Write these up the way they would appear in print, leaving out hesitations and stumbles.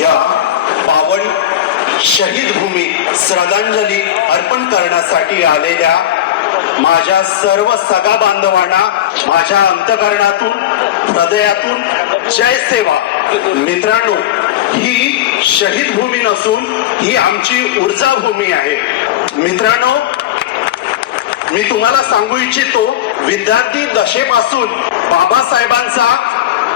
या पावन शहीद भूमी श्रद्धांजली अर्पण करण्यासाठी आलेल्या माझ्या सर्व सगा बांधवांना माझ्या अंतःकरणातून हृदयातून जय सेवा. मित्रांनो, ही शहीद भूमी नसून ही आमची ऊर्जा भूमी आहे. मित्रांनो, मी तुम्हाला सांगू इच्छितो, विद्यार्थी दशेपासून बाबासाहेबांचा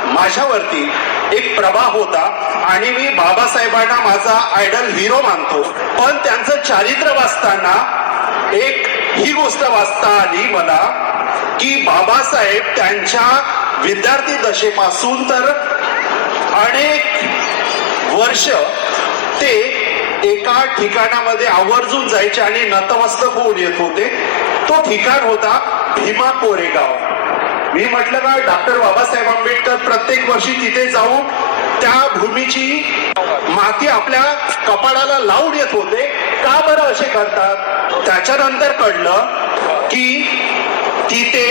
माझ्यावरती एक प्रभाव होता आणि मी बाबासाहेबांना माझा आयडल हिरो मानतो. पण त्यांचं चारित्र्य वाचताना एक ही गोष्ट वाचता आली मला की बाबासाहेब त्यांच्या विद्यार्थी दशेपासून तर अनेक वर्ष ते एका ठिकाणामध्ये आवर्जून जायचे आणि नतमस्तक होऊन येत होते. तो ठिकाण होता भीमा कोरेगाव. मी म्हटलं का डॉक्टर बाबासाहेब आंबेडकर प्रत्येक वर्षी तिथे जाऊन त्या भूमीची माती आपल्या कपाळाला लावून येत होते. का बरं असे करतात? त्याच्यानंतर कळलं की तिथे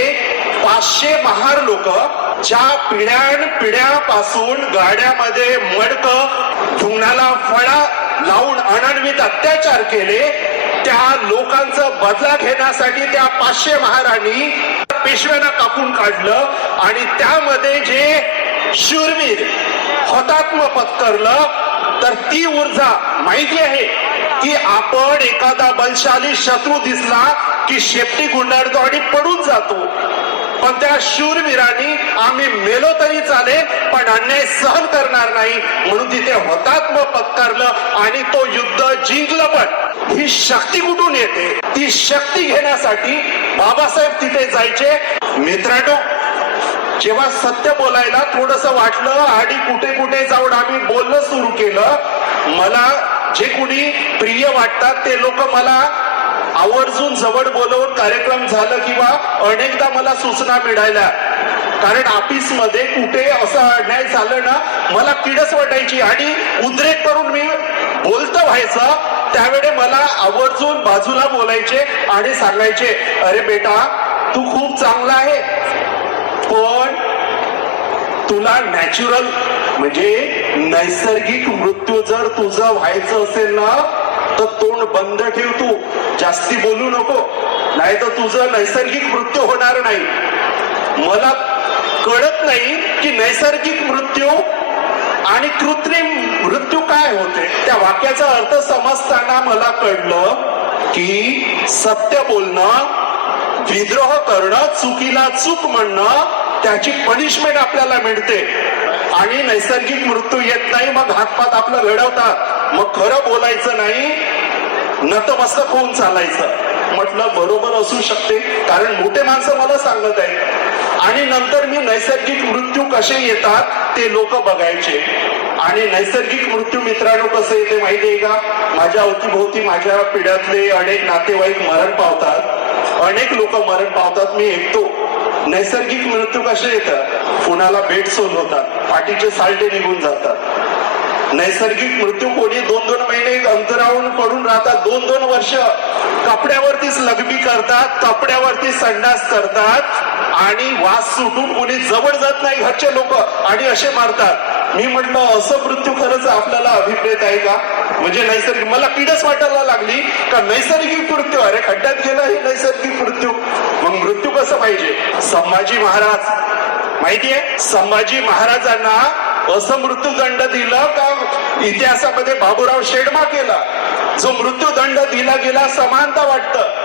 500 महार लोक ज्या पिढ्यापासून गाड्यामध्ये मडक धुण्याला फळा लावून अनन्वित अत्याचार केले, त्या लोकांचा बदला घेण्यासाठी त्या 500 महारांनी पेशव्यांना कापून काढलं आणि त्यामध्ये जे शूरवीर हुतात्मा पत्करलं. तर ती ऊर्जा माहिती आहे की आपण एखादा बलशाली शत्रू दिसला की शेपटी गुंडाळतो आणि पडून जातो, पण त्या शूरवीरांनी आम्ही मेलो तरी चालेल पण अन्याय सहन करणार नाही म्हणून तिथे हुतात्मा पत्करलं आणि तो युद्ध जिंकलं. पण ही शक्ती कुठून येते? ती शक्ती घेण्यासाठी बाबासाहेब तिथे जायचे. मित्रांनो, जेव्हा सत्य बोलायला थोडस वाटलं आणि कुठे कुठे जाऊन आम्ही बोलणं सुरू केलं, मला जे कुणी प्रिय वाटतात ते लोक मला आवर्जून जवळ बोलवून कार्यक्रम झालं किंवा अनेकदा मला सूचना मिळाल्या. कारण ऑफिस मध्ये कुठे असं अन्याय झालं ना, मला किडस वाटायची आणि उद्रेक करून मी बोलतं व्हायचं. त्यावेळी मला आवर्जून बाजूला बोलायचे आणि सांगायचे, अरे बेटा तू खूप चांगला आहे, पण तुला नॅचरल म्हणजे नैसर्गिक मृत्यू जर तुझं व्हायचं असेल ना तर तोंड बंद ठेव, तू जास्ती बोलू नको, नाही तर तुझं नैसर्गिक मृत्यू होणार नाही. मला कळत नाही की नैसर्गिक मृत्यू आणि कृत्रिम मृत्यू काय होते. त्या वाक्याचा अर्थ समजताना मला कळलं की सत्य बोलणं, विद्रोह करणं, चुकीला चूक म्हणणं, त्याची पनिशमेंट आपल्याला मिळते आणि नैसर्गिक मृत्यू येत नाही. मग हातपात आपलं घडवतात. मग खरं बोलायचं नाही, नतमस्तक होऊन चालायचं. म्हटलं बरोबर असू शकते, कारण मोठे माणसं मला सांगत आहेत. आणि नंतर मी नैसर्गिक मृत्यू कसे येतात ते लोक बघायचे. आणि नैसर्गिक मृत्यू मित्रांनो कसं येते माहिती आहे का? माझ्या अवतीभोवती माझ्या पिढ्यातले अनेक नातेवाईक मरण पावतात, अनेक लोक मरण पावतात, मी ऐकतो. नैसर्गिक मृत्यू कसे येतात? कुणाला बेड सोल होतात, पाठीचे सालटे निघून जातात. नैसर्गिक मृत्यू कोणी 2-2 महिने अंतरावून पडून राहतात, 2-2 वर्ष कपड्यावरतीच लघवी करतात, कपड्यावरती संडास करतात आणि वास सुटून कोणी जवळ जात नाही घरचे लोक आणि असे मारतात. मी म्हटलं असं मृत्यू खरंच आपल्याला अभिप्रेत आहे का? म्हणजे नैसर्गिक, मला किडस वाटायला लागली का नैसर्गिक मृत्यू, अरे खड्ड्यात गेला हे नैसर्गिक मृत्यू. मग मृत्यू कसं पाहिजे? संभाजी महाराज माहितीये, संभाजी महाराजांना असं मृत्यूदंड दिलं का इतिहासामध्ये बाबूराव शेडमा केला. जो मृत्यूदंड दिला गेला समानता वाटतं.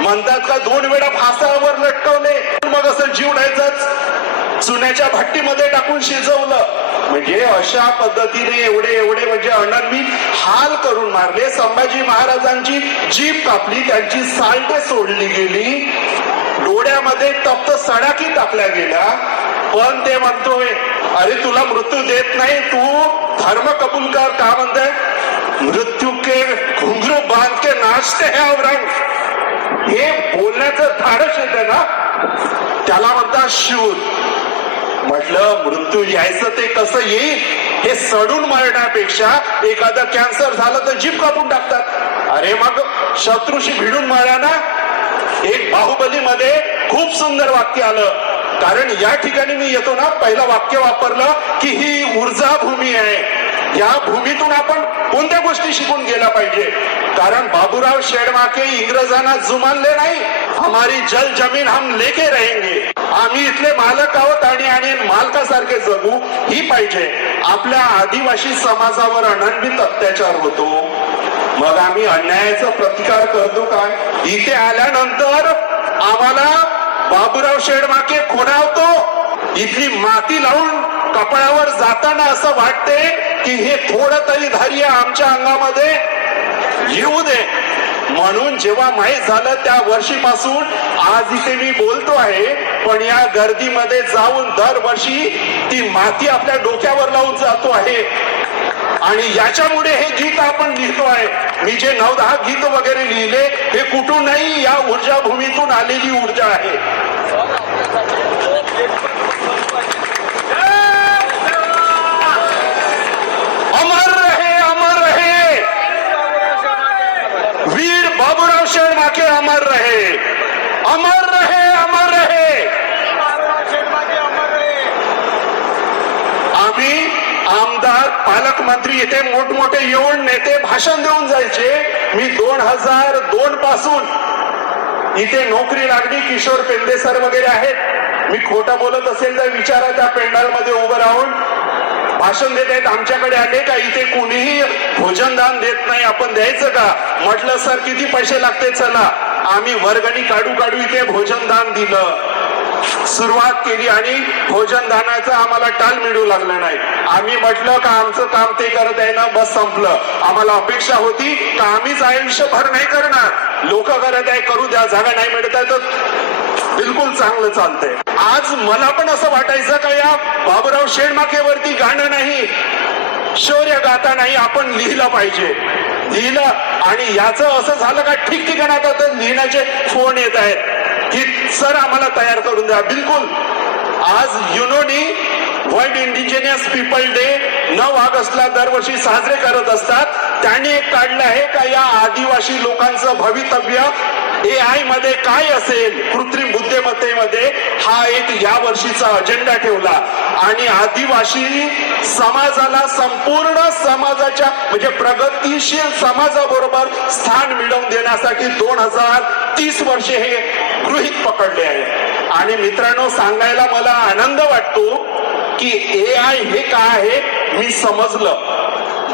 म्हणतात का 2 वेळा फासावर लटकवले, मग असं जीव न्यायचंच चुन्याच्या भट्टीमध्ये टाकून शिजवलं. म्हणजे अशा पद्धतीने एवढे म्हणजे अनन्वित हाल करून मारले. संभाजी महाराजांची जीभ कापली, त्यांची सालटे सोडली गेली, डोळ्यामध्ये तप्त सडाकी टाकल्या गेल्या. पण ते म्हणतोय अरे तुला मृत्यू देत नाही, तू धर्म कबूल कर. का म्हणताय? मृत्यू के घुंगरू बांध के नाचते है औरंग. हे बोलण्याचं धाडस येते ना, त्याला म्हणतात शूर. म्हटलं मृत्यू यायचं ते कसं येईल? हे सडून मारण्यापेक्षा एखादा कॅन्सर झालं तर जीभ कापून टाकतात. अरे मग शत्रूशी भिडून मारा ना. एक बाहुबलीमध्ये खूप सुंदर वाक्य आलं, कारण या ठिकाणी मी येतो ना, पहिलं वाक्य वापरलं की ही ऊर्जा भूमी आहे. या भूमीतून आपण कोणत्या गोष्टी शिकून गेला पाहिजे? कारण बाबूराव शेडमाके इंग्रजांना जुमानले नाही. हमारी जल जमीन हम लेके रहेंगे. आम्ही इथले मालक आहोत आणि मालकासारखे जगू ही पाहिजे. आपल्या आदिवासी समाजावर अनन्वित अत्याचार होतो, मग आम्ही अन्यायाचा प्रतिकार करतो काय? इथे आल्यानंतर आम्हाला बाबूराव शेडमाके खुणावतो. इथली माती लावून कपाळावर जाताना असं वाटते की हे थोडं तरी धैर्य आमच्या अंगामध्ये येऊ दे. म्हणून जेव्हा माहीत झालं त्या वर्षीपासून आज इथे मी बोलतो आहे, पण या गर्दीमध्ये जाऊन दरवर्षी ती माती आपल्या डोक्यावर लावून जातो आहे. आणि याच्यामुळे हे गीत आपण लिहितो आहे. मी जे 9-10 गीत वगैरे लिहिले हे कुठून नाही, या ऊर्जा भूमीतून आलेली ऊर्जा आहे. अमर रहे, अमर रहे वीर बाबूराव शेडमाके, अमर रहे, अमर रहे, अमर रहे. आम्ही आमदार, पालकमंत्री इथे मोठमोठे येऊन नेते भाषण देऊन जायचे. मी 2002 पासून इथे नोकरी लागली. किशोर पेंदे सर वगैरे आहेत. मी खोटं बोलत असेल तर विचारा, त्या पेंडालमध्ये उभं राहून भाषण देत आहेत. आमच्याकडे आले का इथे कुणीही भोजनदान देत नाही, आपण द्यायचं का? म्हटलं सर किती पैसे लागते, चला. आम्ही वर्गणी काढू काढू इथे भोजनदान दिलं, सुरुवात केली आणि भोजनदानाचं आम्हाला टाल मिळू लागलं नाही. आम्ही म्हटलं का आमचं काम ते करत आहे ना, बस संपलं. आम्हाला अपेक्षा होती का आम्हीच आयुष्यभर नाही करणार, लोक करत आहे, करू द्या. जागा नाही मिळत आहे तर बिलकुल चांगलं चालतंय. आज मला पण असं वाटायचं का या बाबूराव शेडमाकेवरती गाणं नाही, शौर्य गाथा नाही, आपण लिहिलं पाहिजे. लिहिलं आणि याचं असं झालं का ठिकठिकाणी आता लिहिण्याचे फोन येत आहेत की सर आम्हाला तयार करून द्या. बिलकुल. आज युनोनी वर्ल्ड इंडिजिनियस पीपल डे 9 ऑगस्टला दरवर्षी साजरे करत असतात. त्यांनी एक काढलं आहे का या आदिवासी लोकांचं भवितव्य AI मध्ये काय असेल, कृत्रिम बुद्धिमत्तेमध्ये, हा एक या वर्षीचा अजेंडा ठेवला. आणि आदिवासी समाजाला संपूर्ण समाजाच्या म्हणजे प्रगतीशील समाजाबरोबर स्थान मिळवून देण्यासाठी 2030 वर्षे हे गृहीत पकडले आहे. आणि मित्रांनो, सांगायला मला आनंद वाटतो की AI हे काय आहे मी समजलं,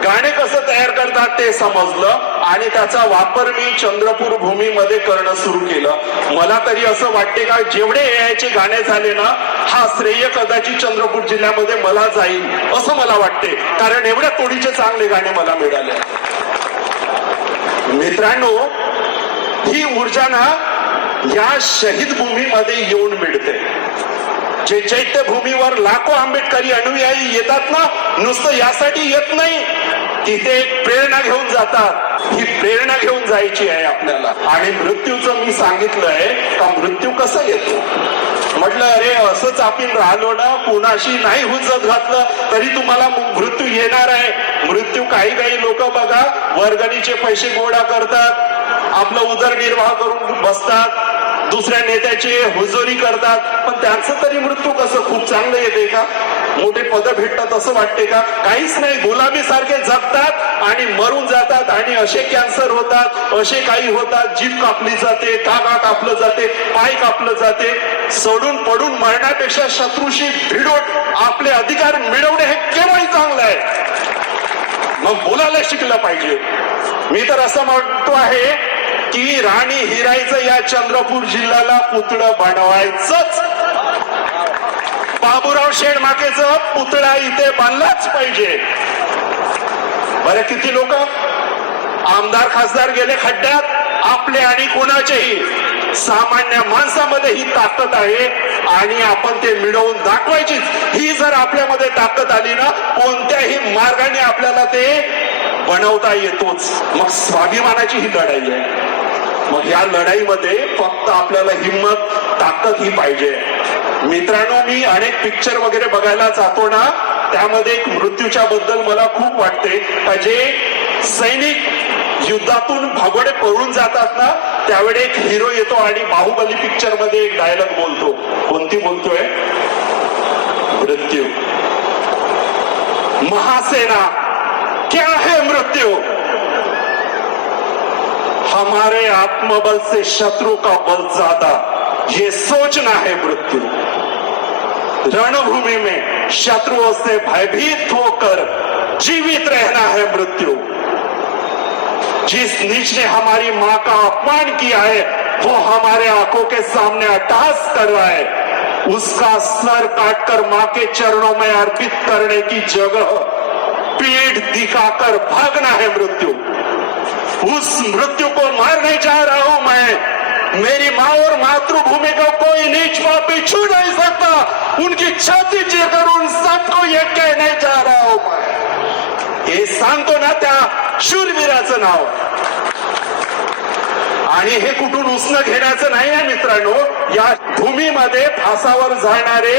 गाणे कसं तयार करतात ते समजलं आणि त्याचा वापर मी चंद्रपूर भूमीमध्ये करणं सुरू केलं. मला तरी असं वाटते का जेवढे AI चे गाणे झाले ना, हा श्रेय कदाचित चंद्रपूर जिल्ह्यामध्ये मला जाईल असं मला वाटते, कारण एवढ्या तोडीचे चांगले गाणे मला मिळाले. मित्रांनो, ही ऊर्जा ना या शहीद भूमीमध्ये येऊन मिळते. जे चैत्यभूमीवर लाखो आंबेडकरी अनुयायी येतात ना, नुसतं यासाठी येत नाही, तिथे एक प्रेरणा घेऊन जातात. ही प्रेरणा घेऊन जायची आहे आपल्याला. आणि मृत्यूचं मी सांगितलंय का मृत्यू कसं येतो. म्हटलं अरे असंच आपण राहिलो ना, कुणाशी नाही हुज्जत घातलं तरी तुम्हाला मृत्यू येणार आहे. मृत्यू काही लोक बघा वर्गणीचे पैसे गोळा करतात, आपला उदरनिर्वाह करून बसतात, दुसऱ्या नेत्याची हुजोरी करतात, पण त्यांचं तरी मृत्यू कसं खूप चांगलं येते का, मोठे पद भेटतात असं वाटते का? काहीच नाही. गुलाबी सारखे जगतात आणि मरून जातात. आणि असे कॅन्सर होतात, असे काही होतात, जीभ कापली जाते, कागा कापलं जाते, पाय कापलं जाते. सोडून पडून मरण्यापेक्षा शत्रूशी भिडून आपले अधिकार मिळवणे हे केव्हाही चांगलं आहे. मग बोलायला शिकलं पाहिजे. मी तर असं म्हणतो आहे की राणी हिराईचं या चंद्रपूर जिल्ह्याला पुतळं बनवायचंच. बाबूराव शेडमाकेचं पुतळा इथे बांधलाच पाहिजे. बरं, किती लोक आमदार खासदार गेले खड्ड्यात, आपले आणि कोणाचेही. सामान्य माणसामध्ये ही ताकद आहे आणि आपण ते मिळवून दाखवायचीच. ही जर आपल्यामध्ये ताकद आली ना, कोणत्याही मार्गाने आपल्याला ते बनवता येतोच. मग स्वाभिमानाची ही लढाई आहे. मग या लढाईमध्ये फक्त आपल्याला हिंमत, ताकद ही पाहिजे. मित्रांनो, मी अनेक पिक्चर वगैरे बघायला जातो ना, त्यामध्ये एक मृत्यूच्या बद्दल मला खूप वाटते. जे सैनिक युद्धातून भगोडे पळून जातात ना, त्यावेळी एक हिरो येतो आणि बाहुबली पिक्चर मध्ये एक डायलॉग बोलतो. कोणती बोलतोय? मृत्यू महासेना क्या है मृत्यु? हमारे आत्मबल से शत्रु का बल ज्यादा, ये सोचना है मृत्यु। रणभूमि में शत्रुओं से भयभीत होकर जीवित रहना है मृत्यु। जिस नीच ने हमारी मां का अपमान किया है वो हमारे आंखों के सामने अट्टहास कर रहा है, उसका सर काटकर मां के चरणों में अर्पित करने की जगह पीठ दिखाकर भागना है मृत्यु। उस मृत्यु को मारने जा रहा हूं मैं। मेरी मां और मातृभूमि को कोई नीच पापी छू नहीं सकता। उनकी छाती चीरकर उन सबको ये कहने जा रहा हूं मैं। हे सांगतो ना त्या शूरवीराचं नाव। आणि हे कुठून उसनं घेण्याचं नाही आहे मित्रांनो, या भूमीमध्ये फासावर जाणारे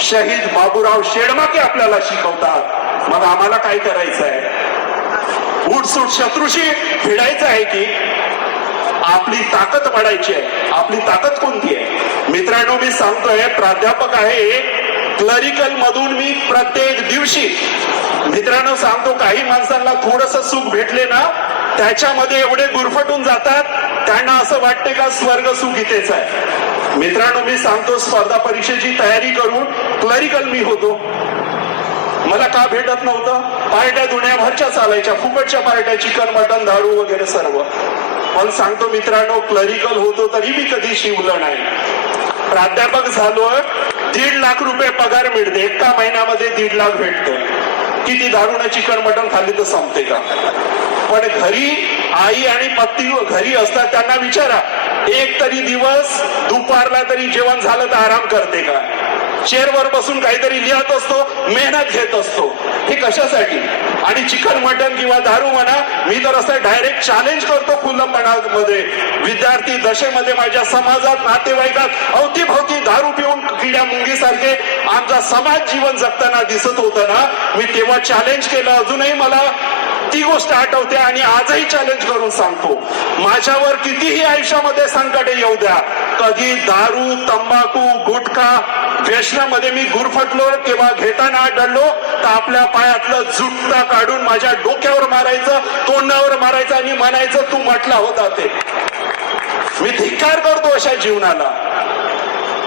शहीद बाबूराव शेडमाके आपल्याला शिकवतात। मग आम्हाला काय करायचं आहे? उठसूट शत्रूशी भिडायचं आहे की आपली ताकद वाढायची आहे? आपली ताकद कोणती आहे मित्रांनो? मी सांगतोय, प्राध्यापक आहे क्लरिकल मधून मी प्रत्येक दिवशी मित्रांनो सांगतो, काही माणसांना थोडंसं सुख भेटले ना त्याच्यामध्ये एवढे गुरफटून जातात, त्यांना असं वाटते का स्वर्ग सुख इथेच आहे। मित्रांनो मी सांगतो, स्पर्धा परीक्षेची तयारी करून क्लरिकल मी होतो, मला का भेटत नव्हतं? पार्ट्या दुनियाभरच्या चालायच्या, फुकटच्या पार्ट्या, चिकन मटन दारू वगैरे सर्व। पण सांगतो मित्रांनो, क्लरिकल होतो तरी मी कधी शिवलं नाही। प्राध्यापक झालो, 1.5 लाख रुपये पगार मिळते, एका महिन्यामध्ये 1.5 लाख भेटतं। किती दारू ना चिकन मटन खाल्ली तर संपते का? पण घरी आई आणि पत्नी घरी असतात, त्यांना विचारा एक तरी दिवस दुपारला तरी जेवण झालं तर आराम करते का? चेअरवर बसून काहीतरी लिहत असतो, मेहनत घेत असतो, हे कशासाठी? आणि चिकन मटन किंवा दारू म्हणा, मी तर असं डायरेक्ट चॅलेंज करतो खुल्लपणामध्ये, विद्यार्थी दशेमध्ये माझ्या समाजात नातेवाईकात अवतीभवती दारू पिऊन किड्या मुंगीसारखे आमचा समाज जीवन जगताना दिसत होतं ना, मी तेव्हा चॅलेंज केलं, अजूनही मला ती गोष्ट आठवते आणि आजही चॅलेंज करून सांगतो, माझ्यावर कितीही आयुष्यामध्ये संकट येऊ द्या, कधी दारू तंबाखू गुटखा व्यसनामध्ये मी गुरफटलो किंवा घेताना आढळलो तर आपल्या पायातलं जुट्टा काढून माझ्या डोक्यावर मारायचं, तोंडावर मारायचं आणि म्हणायचं तू म्हटला होता ते। मी धिक्कार करतो अशा जीवनाला।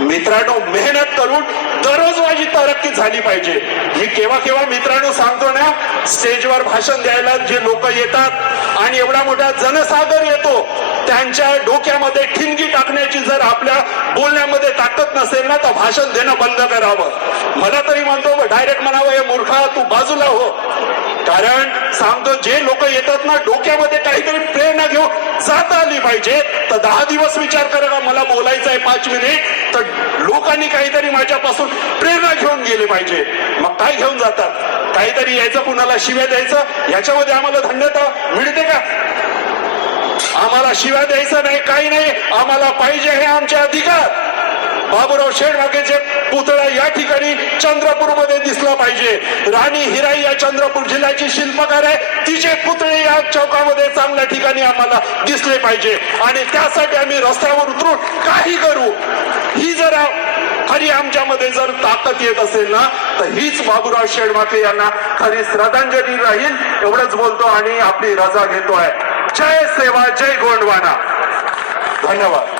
मित्रांनो मेहनत करून दररोज माझी तरक्की झाली पाहिजे। मी केव्हा केव्हा मित्रांनो सांगतो ना, स्टेजवर भाषण द्यायला जे लोक येतात आणि एवढा मोठा जनसागर येतो, त्यांच्या डोक्यामध्ये ठिणगी टाकण्याची जर आपल्या बोलण्यामध्ये ताकद नसेल ना तर भाषण देणं बंद करावं। मला तरी म्हणतो डायरेक्ट म्हणावं, हे मूर्खा तू बाजूला हो। कारण सांगतो, जे लोक येतात ना डोक्यामध्ये काहीतरी प्रेरणा घेऊन जाता आली पाहिजे। तर 10 दिवस विचार करा का मला बोलायचं आहे 5 मिनिट, तर लोकांनी काहीतरी माझ्यापासून प्रेरणा घेऊन गेले पाहिजे। मग काय घेऊन जातात? काहीतरी यायचं, कुणाला शिव्या द्यायचं, याच्यामध्ये आम्हाला धन्यता मिळते का? आम्हाला शिव्या द्यायचं नाही, काही नाही, आम्हाला पाहिजे हे आमचे अधिकार। बाबूराव शेडमाकेचे पुतळा या ठिकाणी चंद्रपूरमध्ये दिसला पाहिजे। राणी हिराई या चंद्रपूर जिल्ह्याची शिल्पकार आहे, तिचे पुतळे या चौकामध्ये चांगल्या ठिकाणी आम्हाला दिसले पाहिजे आणि त्यासाठी आम्ही रस्त्यावर उतरून काही करू। ही जरा खरी आमच्यामध्ये जर ताकद येत असेल ना तर हीच बाबूराव शेडमाके यांना खरी श्रद्धांजली राहील। एवढंच बोलतो आणि आपली रजा घेतोय। जय सेवा, जय गोंडवाना। धन्यवाद।